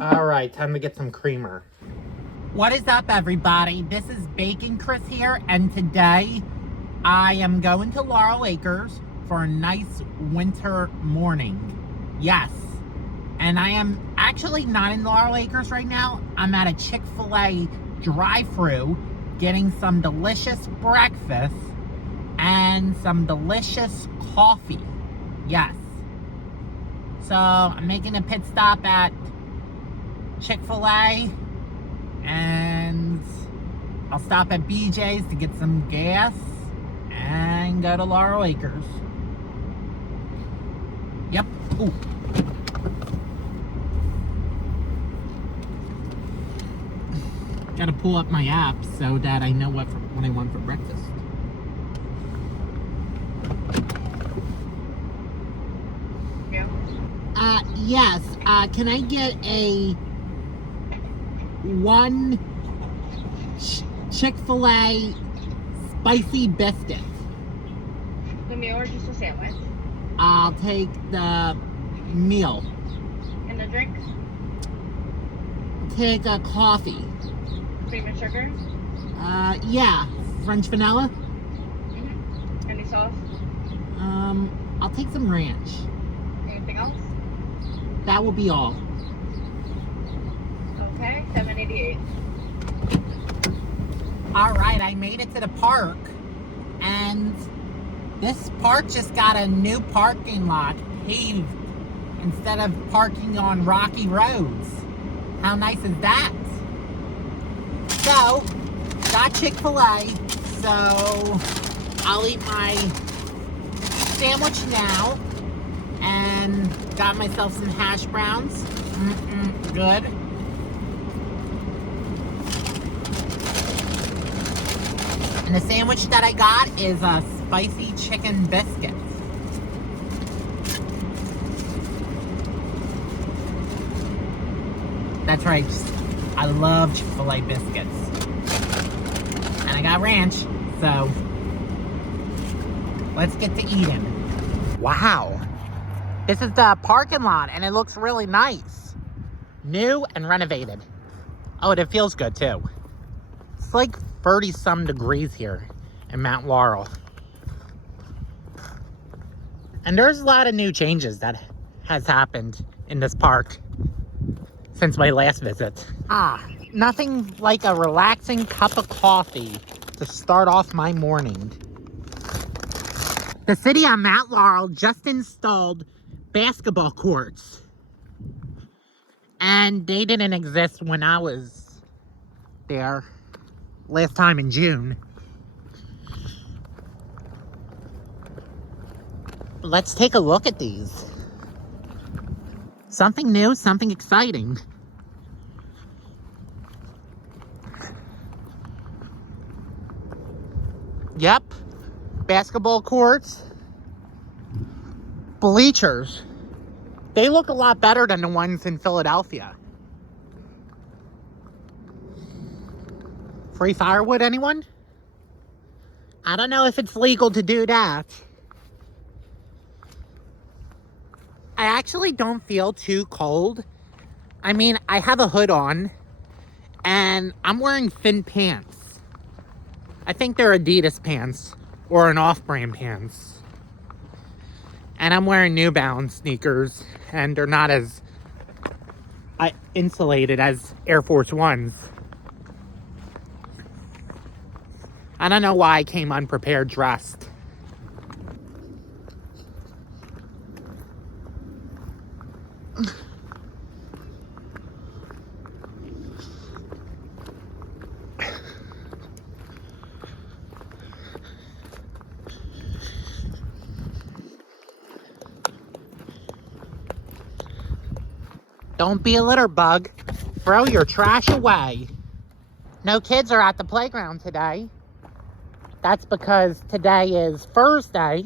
All right, time to get some creamer. What is up, everybody? This is Bacon Chris here, and today I am going to Laurel Acres for a nice winter morning. Yes, and I am actually not in Laurel Acres right now. I'm at a Chick-fil-A drive-thru getting some delicious breakfast and some delicious coffee. Yes. So I'm making a pit stop at Chick-fil-A, and I'll stop at BJ's to get some gas and go to Laurel Acres. Yep. Ooh. Gotta pull up my app so that I know what I want for breakfast. Yes. Can I get a one Chick-fil-A spicy biscuit? The meal or just a sandwich? I'll take the meal. And the drink? Take a coffee. Cream and sugar? Yeah. French vanilla? Mm-hmm. Any sauce? I'll take some ranch. Anything else? That will be all. Okay, $7.88. All right, I made it to the park, and this park just got a new parking lot paved instead of parking on rocky roads. How nice is that? So, got Chick-fil-A, so I'll eat my sandwich now, and got myself some hash browns. Good. And the sandwich that I got is a spicy chicken biscuit. That's right, I love Chick-fil-A biscuits. And I got ranch, so let's get to eating. Wow, this is the parking lot, and it looks really nice. New and renovated. Oh, and it feels good too. It's like 30-some degrees here in Mount Laurel. And there's a lot of new changes that has happened in this park since my last visit. Nothing like a relaxing cup of coffee to start off my morning. The city on Mount Laurel just installed basketball courts. And they didn't exist when I was there last time in June. Let's take a look at these. Something new, something exciting. Yep, basketball courts, bleachers. They look a lot better than the ones in Philadelphia. Free firewood, anyone? I don't know if it's legal to do that. I actually don't feel too cold. I mean, I have a hood on, and I'm wearing thin pants. I think they're Adidas pants, or an off-brand pants. And I'm wearing New Balance sneakers, and they're not as insulated as Air Force Ones. I don't know why I came unprepared dressed. Don't be a litter bug. Throw your trash away. No kids are at the playground today. That's because today is Thursday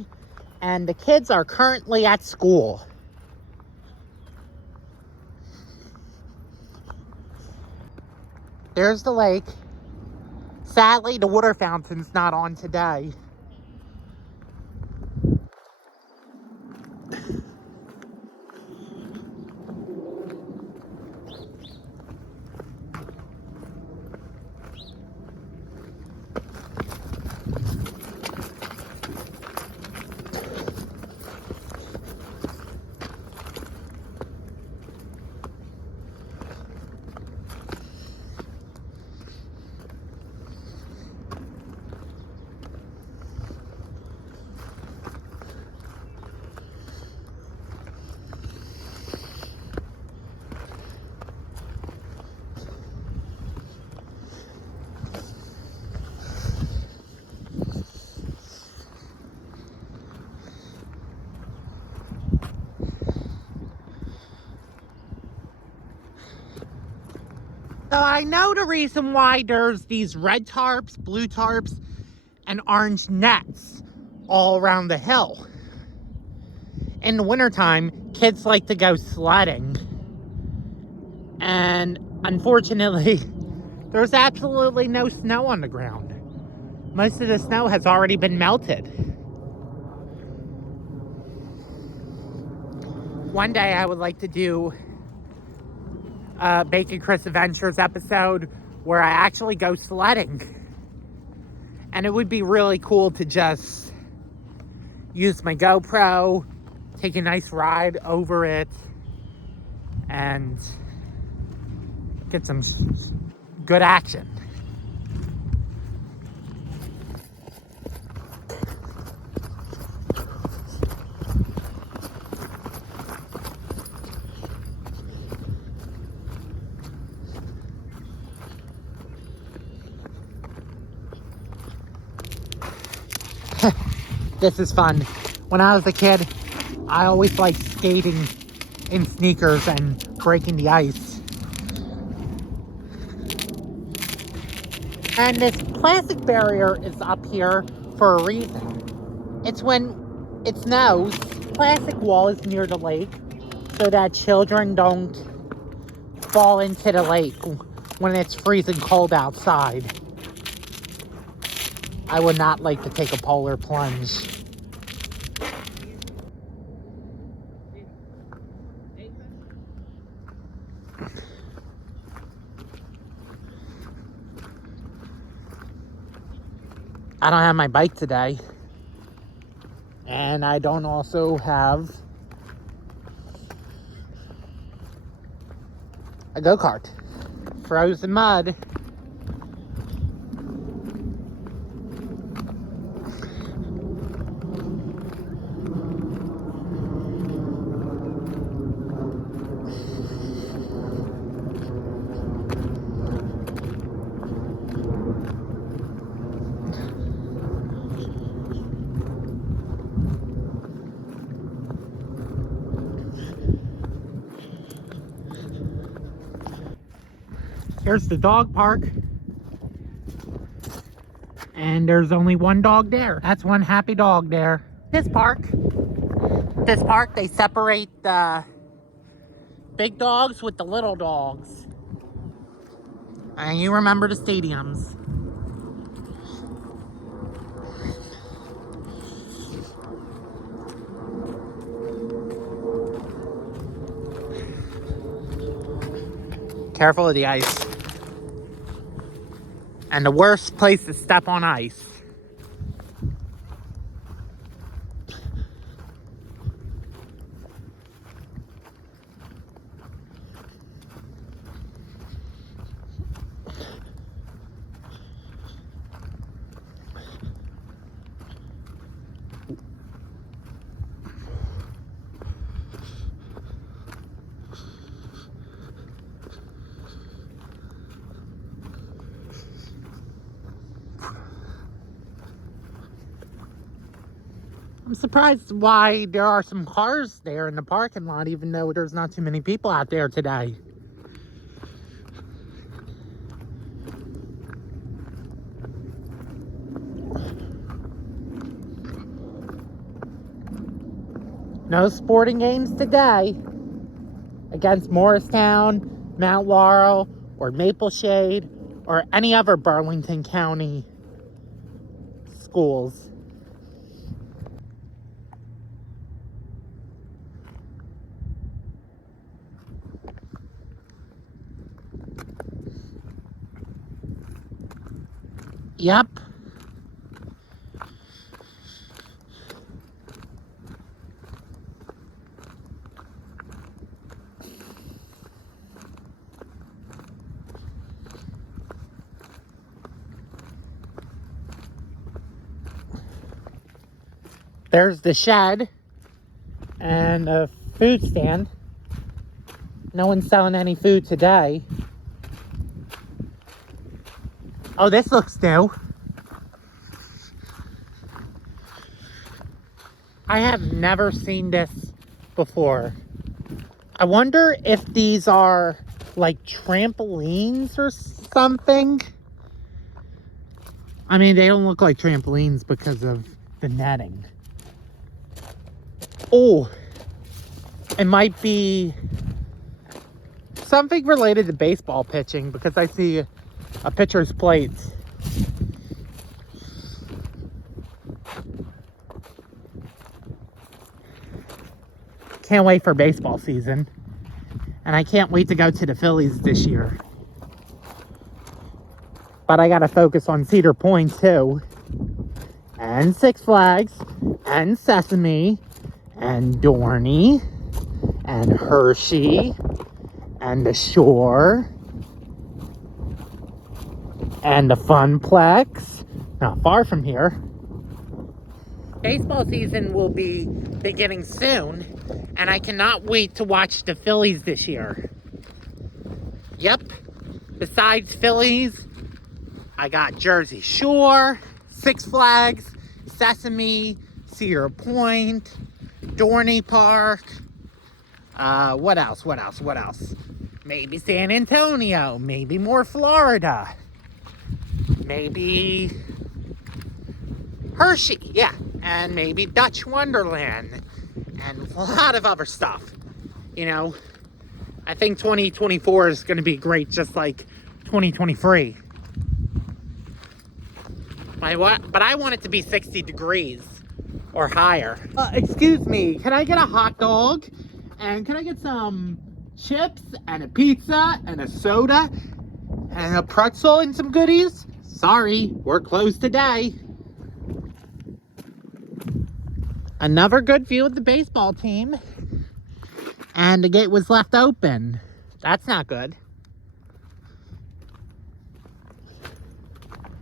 and the kids are currently at school. There's the lake. Sadly, the water fountain's not on today. So I know the reason why there's these red tarps, blue tarps, and orange nets all around the hill. In the wintertime, kids like to go sledding. And unfortunately, there's absolutely no snow on the ground. Most of the snow has already been melted. One day I would like to do a Bacon Chris Adventures episode where I actually go sledding. And it would be really cool to just use my GoPro, take a nice ride over it, and get some good action. This is fun. When I was a kid, I always liked skating in sneakers and breaking the ice. And this plastic barrier is up here for a reason. It's when it snows, plastic wall is near the lake so that children don't fall into the lake when it's freezing cold outside. I would not like to take a polar plunge. I don't have my bike today. And I don't also have a go-kart. Frozen mud. Here's the dog park. And there's only one dog there. That's one happy dog there. This park, they separate the big dogs with the little dogs. And you remember the stadiums. Careful of the ice. And the worst place to step on ice. I'm surprised why there are some cars there in the parking lot, even though there's not too many people out there today. No sporting games today against Morristown, Mount Laurel, or Maple Shade, or any other Burlington County schools. Yep. There's the shed and a food stand. No one's selling any food today. Oh, this looks new. I have never seen this before. I wonder if these are like trampolines or something. I mean, they don't look like trampolines because of the netting. Oh, it might be something related to baseball pitching because I see a pitcher's plate. Can't wait for baseball season. And I can't wait to go to the Phillies this year. But I gotta focus on Cedar Point too. And Six Flags. And Sesame. And Dorney. And Hershey. And the Shore. And the Funplex. Not far from here. Baseball season will be beginning soon. And I cannot wait to watch the Phillies this year. Yep. Besides Phillies, I got Jersey Shore, Six Flags, Sesame, Cedar Point, Dorney Park. What else? Maybe San Antonio. Maybe more Florida. Maybe Hershey. Yeah. And maybe Dutch Wonderland. And a lot of other stuff. You know, I think 2024 is going to be great, just like 2023. But I want it to be 60 degrees or higher. Excuse me, can I get a hot dog? And can I get some chips and a pizza and a soda and a pretzel and some goodies? Sorry, we're closed today. Another good view of the baseball team. And the gate was left open. That's not good.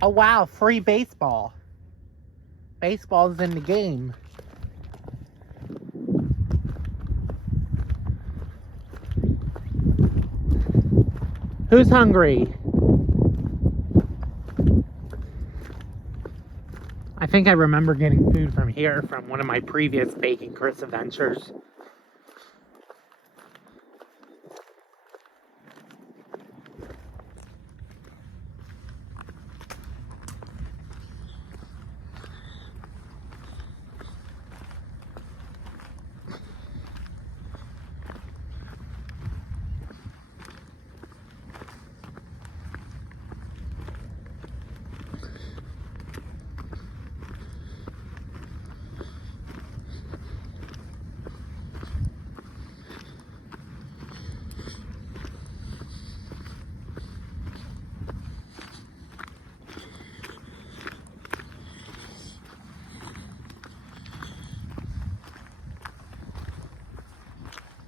Oh wow, free baseball. Baseball's in the game. Who's hungry? I think I remember getting food from here from one of my previous Bacon Chris adventures.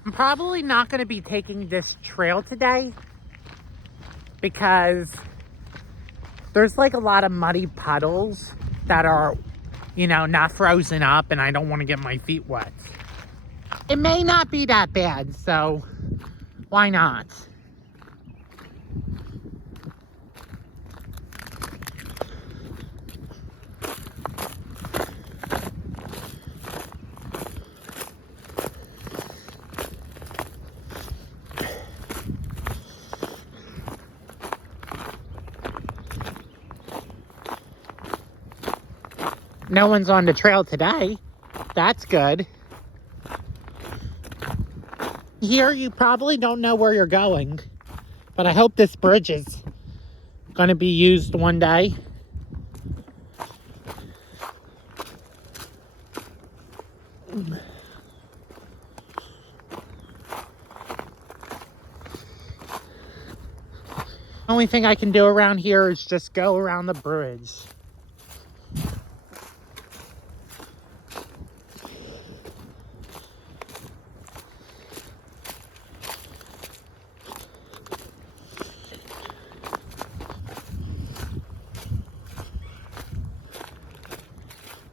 I'm probably not going to be taking this trail today because there's like a lot of muddy puddles that are, you know, not frozen up and I don't want to get my feet wet. It may not be that bad, so why not? No one's on the trail today. That's good. Here, you probably don't know where you're going, but I hope this bridge is going to be used one day. Only thing I can do around here is just go around the bridge.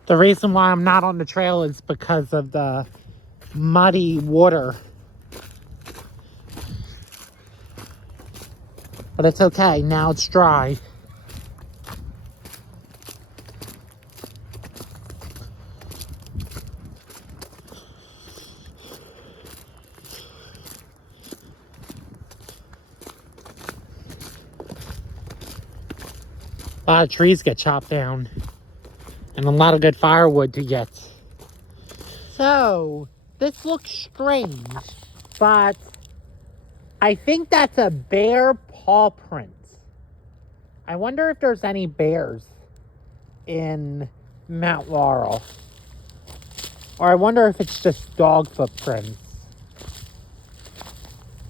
The reason why I'm not on the trail is because of the muddy water. But it's okay, now it's dry. A lot of trees get chopped down. And a lot of good firewood to get. So, this looks strange, but I think that's a bear paw print. I wonder if there's any bears in Mount Laurel. Or I wonder if it's just dog footprints.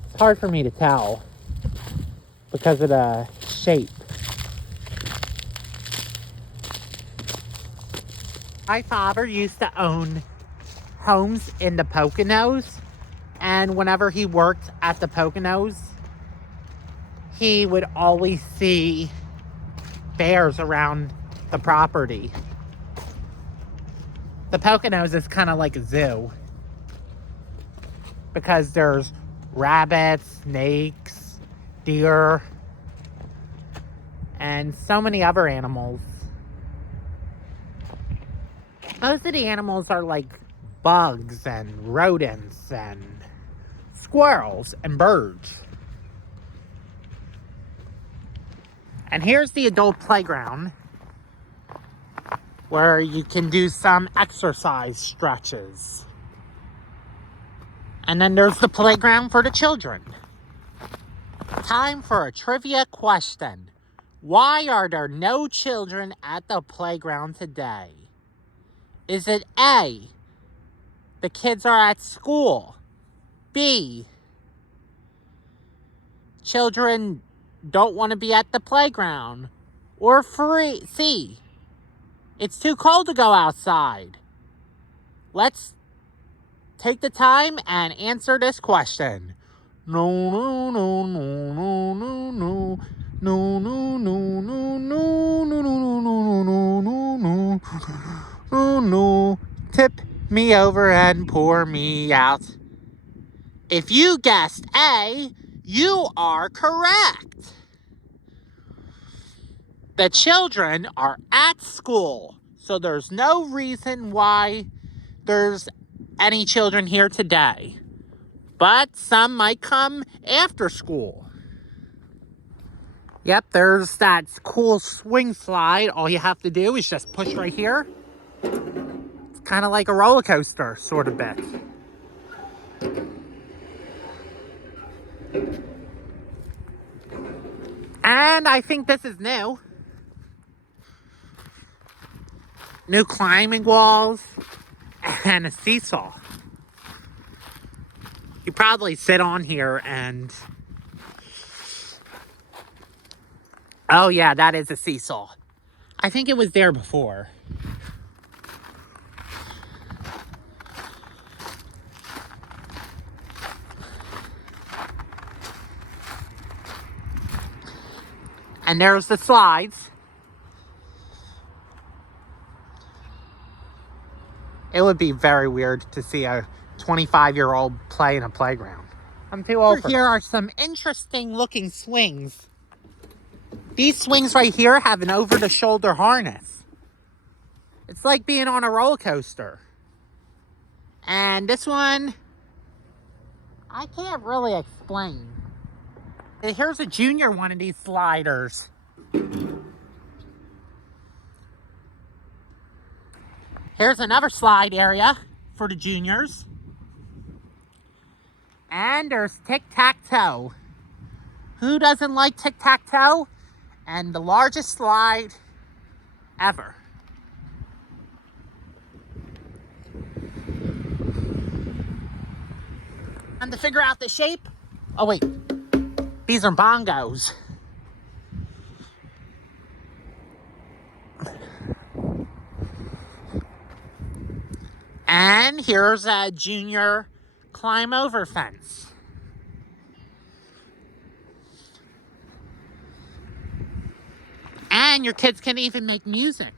It's hard for me to tell because of the shape. My father used to own homes in the Poconos, and whenever he worked at the Poconos, he would always see bears around the property. The Poconos is kind of like a zoo because there's rabbits, snakes, deer, and so many other animals. Most of the animals are like bugs and rodents and squirrels and birds. And here's the adult playground where you can do some exercise stretches. And then there's the playground for the children. Time for a trivia question. Why are there no children at the playground today? Is it A, the kids are at school? B, children don't want to be at the playground? Or C, it's too cold to go outside? Let's take the time and answer this question. No, no, no, no, no, no, no. No, no, no, no, no, no, no, no, no, no, no, no. Oh no, tip me over and pour me out. If you guessed A, you are correct. The children are at school, so there's no reason why there's any children here today. But some might come after school. Yep, there's that cool swing slide. All you have to do is just push right here. Kind of like a roller coaster, sort of bit. And I think this is new. New climbing walls and a seesaw. You probably sit on here and... Oh yeah, that is a seesaw. I think it was there before. And there's the slides. It would be very weird to see a 25-year-old play in a playground. I'm too old for. Here are some interesting looking swings. These swings right here have an over-the-shoulder harness. It's like being on a roller coaster. And this one, I can't really explain. Here's a junior one of these sliders. Here's another slide area for the juniors. And there's tic-tac-toe. Who doesn't like tic-tac-toe? And the largest slide ever. And to figure out the shape, oh wait, these are bongos. And here's a junior climb over fence. And your kids can even make music.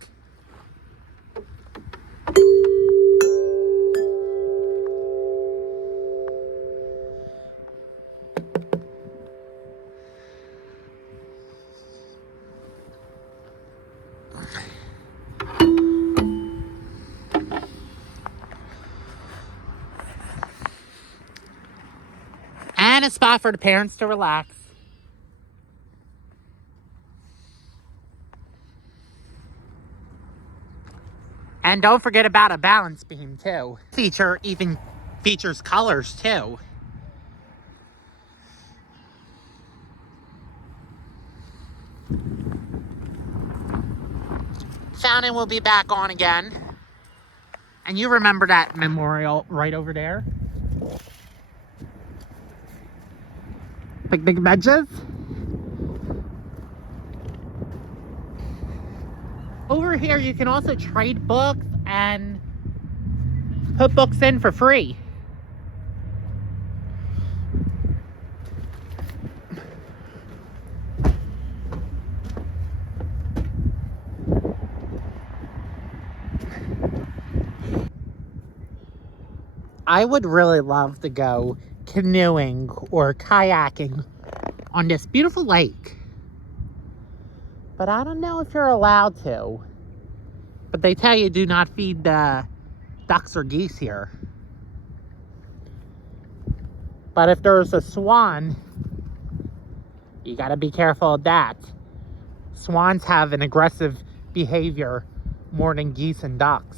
And a spot for the parents to relax. And don't forget about a balance beam too. Feature even features colors too. Fountain will be back on again. And you remember that memorial right over there? Picnic benches. Over here you can also trade books and put books in for free. I would really love to go canoeing or kayaking on this beautiful lake. But I don't know if you're allowed to. But they tell you do not feed the ducks or geese here. But if there's a swan, you gotta be careful of that. Swans have an aggressive behavior more than geese and ducks.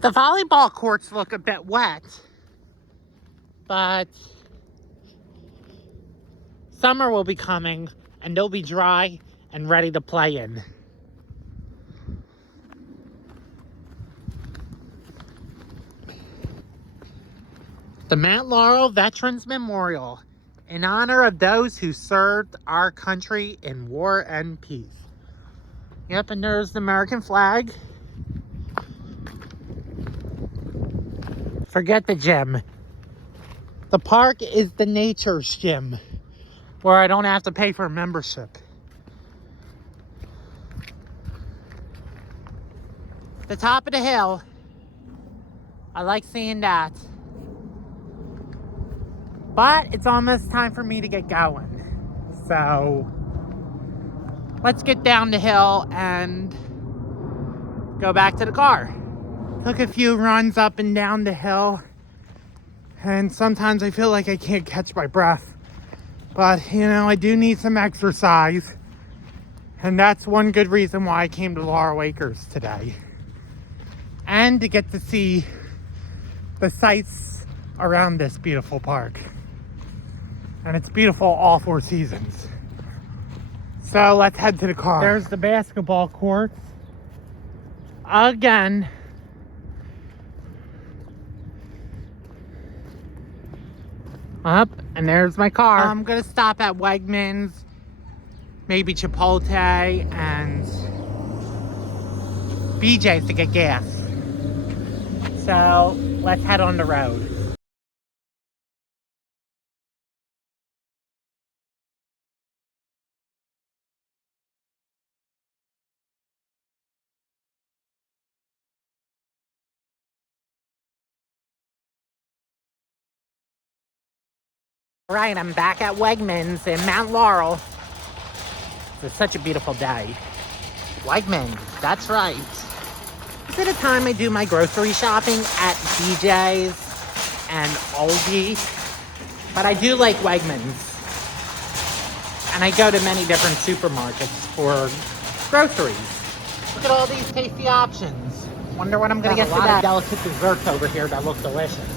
The volleyball courts look a bit wet, but summer will be coming and they'll be dry and ready to play in. The Mount Laurel Veterans Memorial, in honor of those who served our country in war and peace. Yep, and there's the American flag. Forget the gym. The park is the nature's gym, where I don't have to pay for a membership. The top of the hill, I like seeing that. But it's almost time for me to get going. So let's get down the hill and go back to the car. Took a few runs up and down the hill, and sometimes I feel like I can't catch my breath. But, you know, I do need some exercise, and that's one good reason why I came to Laurel Acres today. And to get to see the sights around this beautiful park. And it's beautiful all 4 seasons. So let's head to the car. There's the basketball courts. Again. Up, and there's my car. I'm gonna stop at Wegmans, maybe Chipotle, and BJ's to get gas. So let's head on the road. Right, I'm back at Wegmans in Mount Laurel. It's such a beautiful day. Wegmans, that's right. Is it a time I do my grocery shopping at BJ's and Aldi? But I do like Wegmans. And I go to many different supermarkets for groceries. Look at all these tasty options. Wonder what I'm gonna get today. A lot of delicate desserts over here that look delicious.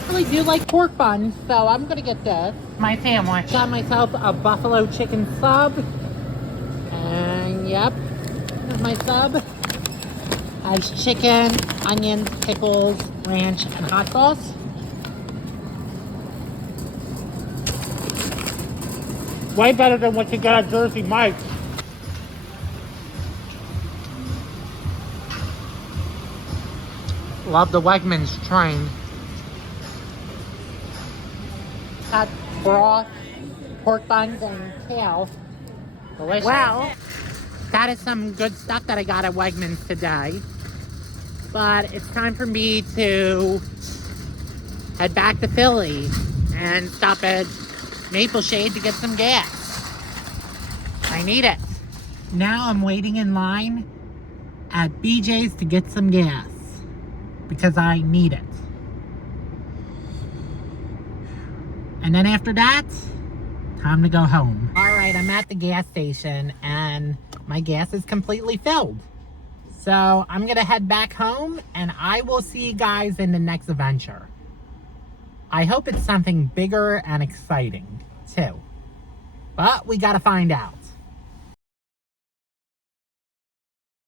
I really do like pork buns, so I'm gonna get this. My sandwich. Got myself a buffalo chicken sub. And yep, here's my sub. Has chicken, onions, pickles, ranch, and hot sauce. Way better than what you got at Jersey Mike's. Love the Wegmans train. Got broth, pork buns, and kale. Delicious. Well, that is some good stuff that I got at Wegmans today. But it's time for me to head back to Philly and stop at Maple Shade to get some gas. I need it. Now I'm waiting in line at BJ's to get some gas because I need it. And then after that, time to go home. All right, I'm at the gas station and my gas is completely filled. So I'm gonna head back home and I will see you guys in the next adventure. I hope it's something bigger and exciting too, but we gotta find out.